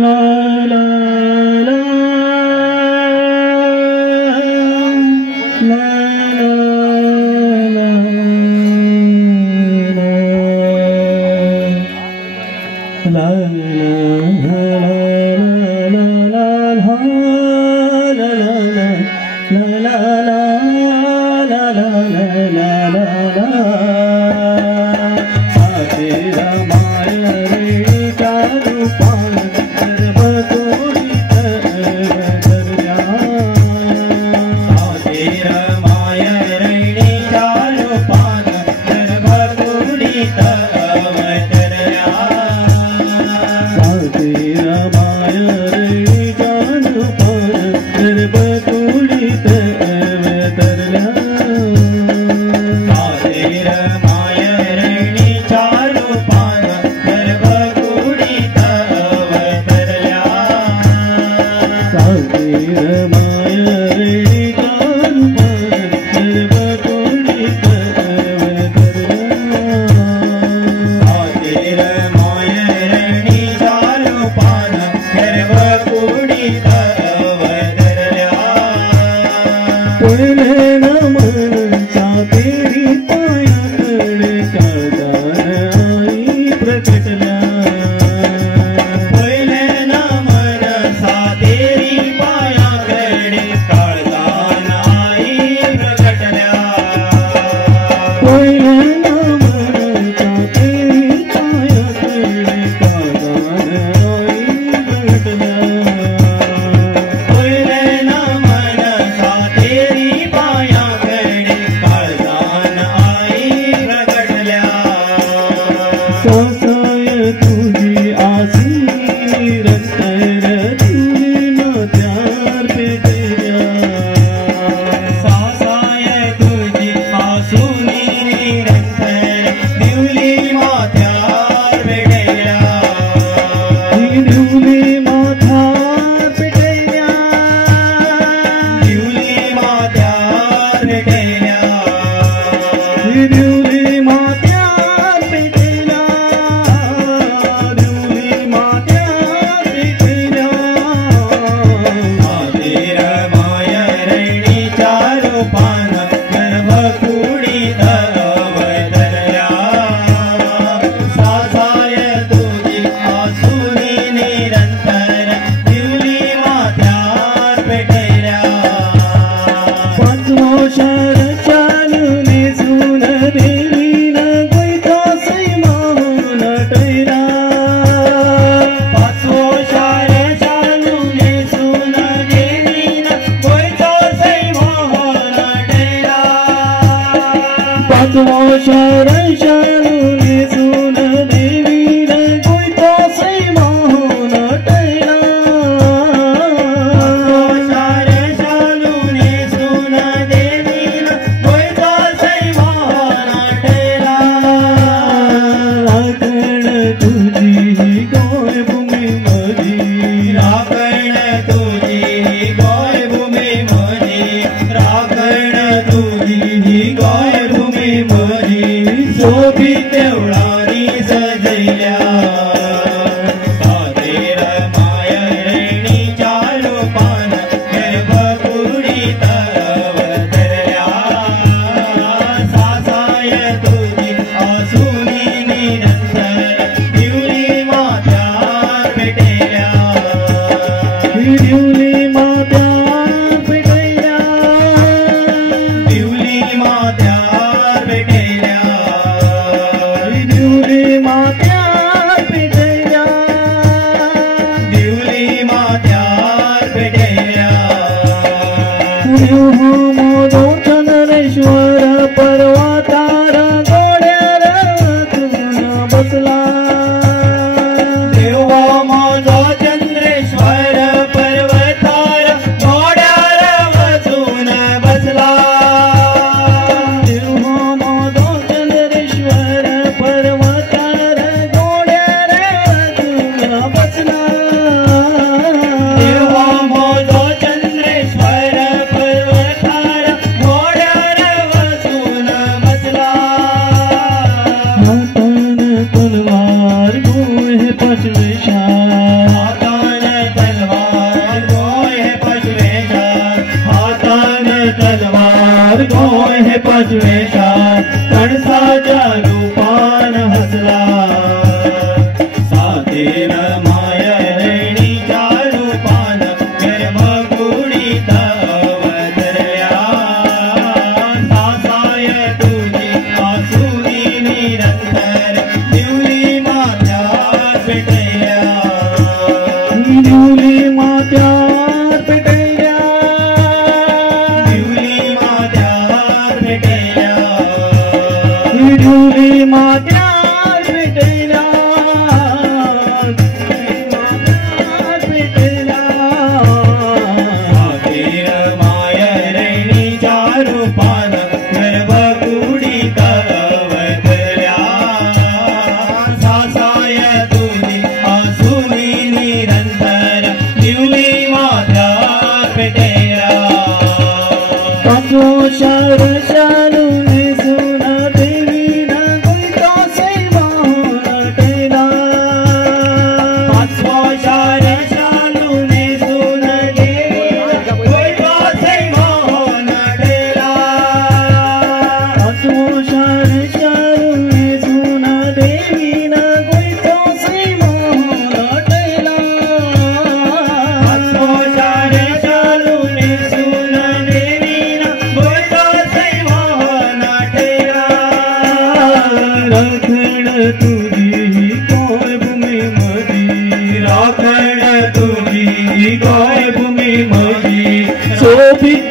la la la la Sarva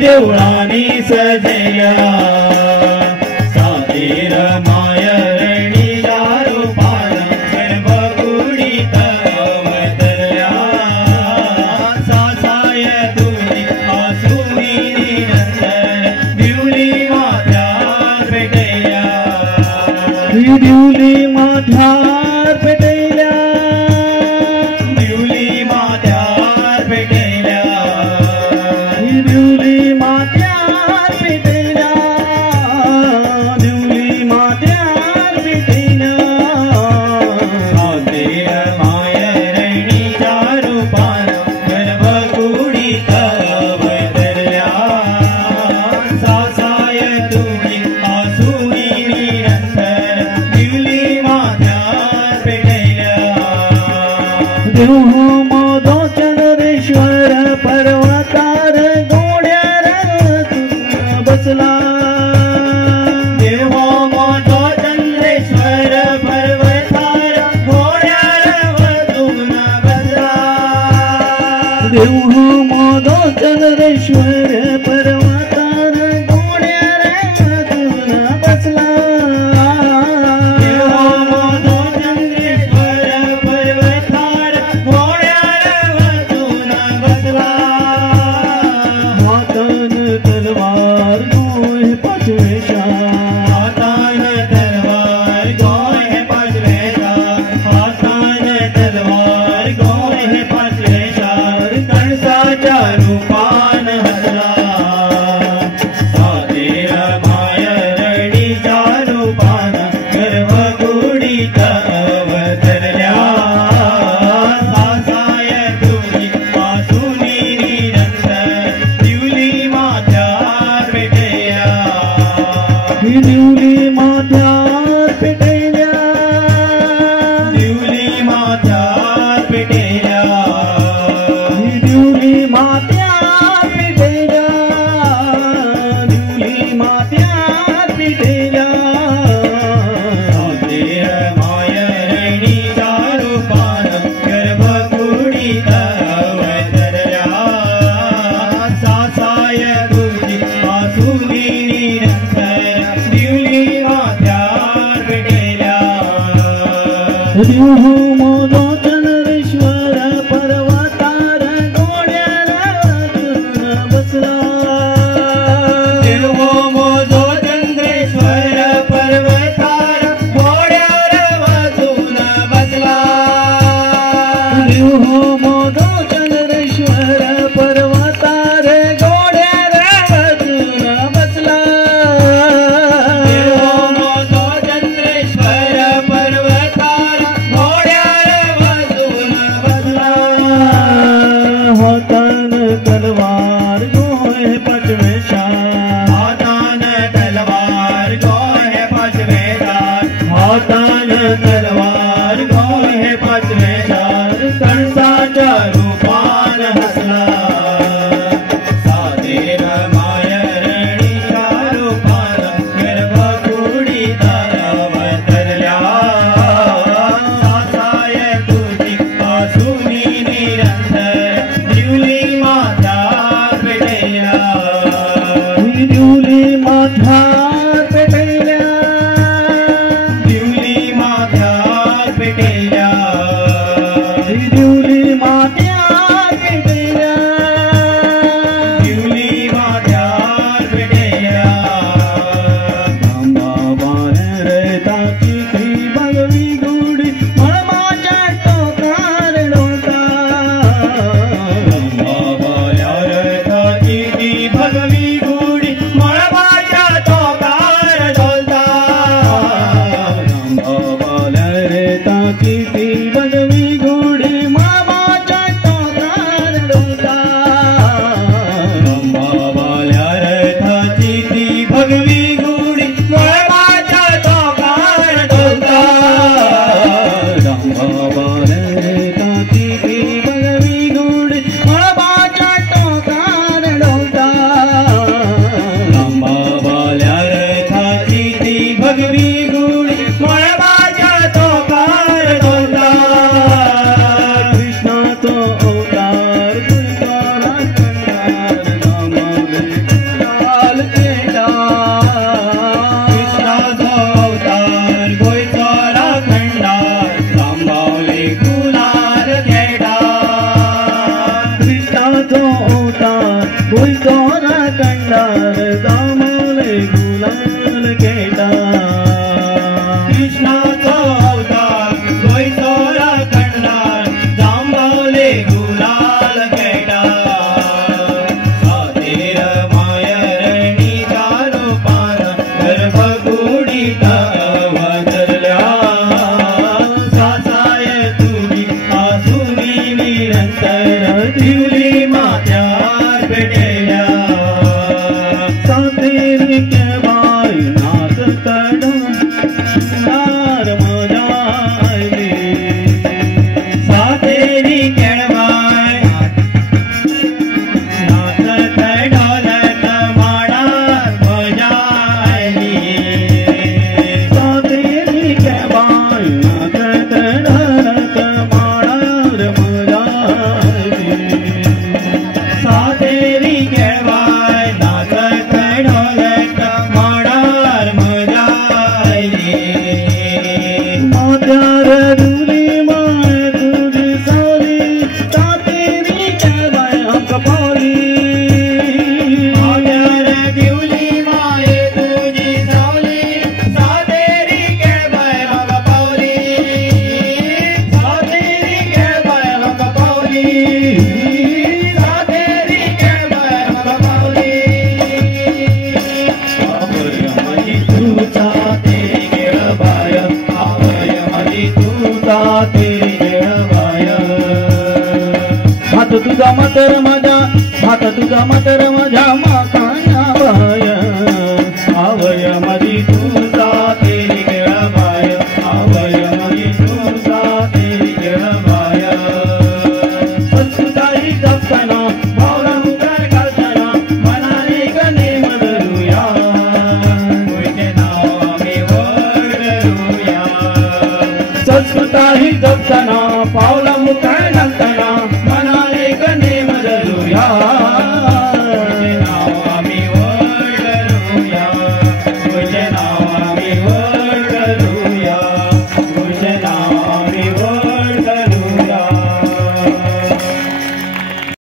देवळानी सजया सातेर मायरणी रूपान गर्भकुडीत अवतरल्या सासाय तुझी आसुनी निरंतर दिवली माथ्यार पेटल्या दिवली माथ्यार पेटल्या दिवली माथ्यार पेटल्या दिवली माथ्यार पेटल्या दिवली माथ्यार पेटल्या सातेर मायरणीच्या रूपान गर्भकुडीत अवतरल्या सासाय तुझी आसुनी निरंतर दिवली माथ्यार पेटल्या देव मोदो चंद्रेश्वर पर्वतार घोड्यार बसला देव मोदो चंद्रेश्वर पर्वतार घोड्यार वतून बसला देव मोदो चंद्रेश्वर पर्वतार घोड्यार वतून बसला देव मोदो चंद्रेश्वर पर्वतार घोड्यार वतून बसला हातान तलवार गोय पाचवेशा हातान तलवार गोय पाचवेशा हातान तलवार गोय पाचवेशा कणसाच्या रूपान हसला सातेर मायरणीच्या रूपान गर्भकुडीत अवतरल्या सासाय तुझी आसुनी निरंतर दिवली माथ्यार पेटल्या दिवली माथ्यार पेटल्या दिवली माथ्यार पेटल्या दिवली माथ्यार पेटल्या दिवली माथ्यार पेटल्या सातेर मायरणीच्या रूपान गर्भकुडीत अवतरल्या सासाय तुझी आसुनी निरंतर दिवली माथ्यार पेटल्या देव मोदो चंद्रेश्वर पर्वतार घोड्यार वतून बसला देव मोदो चंद्रेश्वर पर्वतार घोड्यार वतून बसला देव मोदो चंद्रेश्वर पर्वतार घोड्यार वतून बसला देव मोदो चंद्रेश्वर पर्वतार घोड्यार वतून बसला हातान तलवार गोय पाचवेशा हातान तलवार गोय पाचवेशा हातान तलवार गोय पाचवेशा सातेरी केवाय नाच कडोलत माडार मजायली मात्यार दुली माय तुझी सावली सातेरी केवाय आमकां पावली मात्यार दिवली माय तुझी सावली सातेरी केवाय आमकां पावली सातेरी केवाय आमकां पावली सातेरी केवाय आमकां पावली आवय माझी तुझा तेरी केळबाय आवय माझी तुझा तेरी केळबाय हात तुझा मातर माझ्या हात तुझा मातर माझ्या माकाया बाय आवय माझी तुझा तेरी केळबाय आवय माझी तुझा तेरी केळबाय संस्कृताई जपताना पावला मुखार घालताना मनाने कणे मनरूया तुझे नाव आम्ही वळरूया संस्कृताई जपताना पावला मुखार